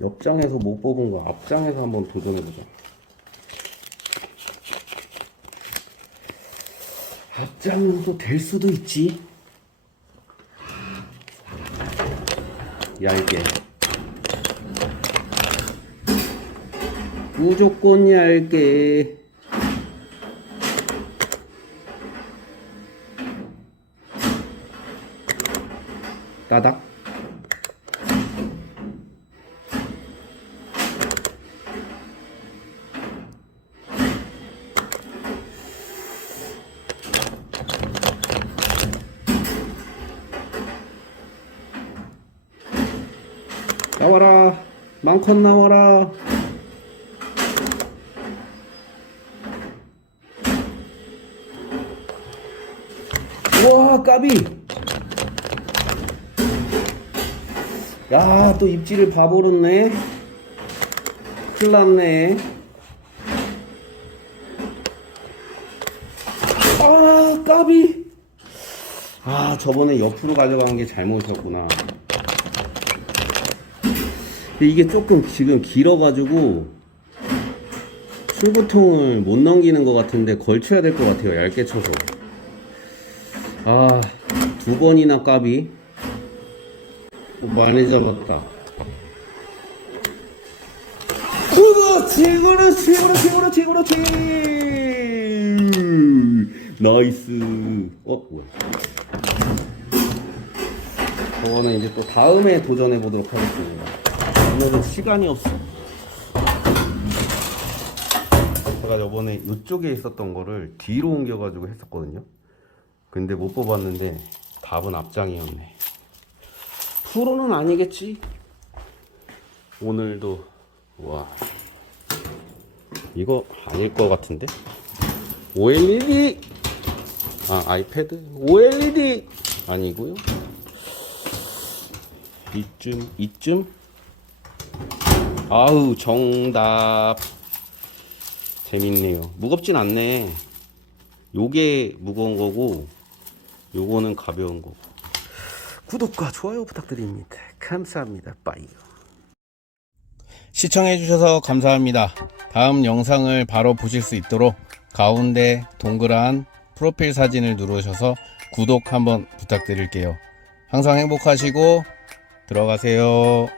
옆장에서 못 뽑은 거 앞장에서 한번 도전해보자. 앞장도 될 수도 있지. 얇게. 무조건 얇게. 따닥. 나와라. 많컷 나와라. 와, 까비. 야, 또 입질을 봐버렸네. 큰일 났네. 아, 까비. 아, 저번에 옆으로 가져간 게 잘못이었구나. 근데 이게 조금 지금 길어가지고 출구통을 못 넘기는 것 같은데 걸쳐야 될 것 같아요. 얇게 쳐서. 아, 두 번이나 까비. 많이 잡았다. 그렇지, 그렇지, 그렇지, 그렇지, 그렇지. 나이스. 어, 뭐야. 저거는 이제 또 다음에 도전해 보도록 하겠습니다. 오늘은 시간이 없어. 제가 저번에 이쪽에 있었던 거를 뒤로 옮겨가지고 했었거든요. 근데 못 뽑았는데 답은 앞장이었네. 프로는 아니겠지? 오늘도 와 이거 아닐 것 같은데? OLED 아 아이패드 OLED 아니고요. 이쯤 이쯤 아우 정답 재밌네요. 무겁진 않네. 요게 무거운 거고 요거는 가벼운 거고. 구독과 좋아요 부탁드립니다. 감사합니다. 빠이. 시청해 주셔서 감사합니다. 다음 영상을 바로 보실 수 있도록 가운데 동그란 프로필 사진을 누르셔서 구독 한번 부탁드릴게요. 항상 행복하시고 들어가세요.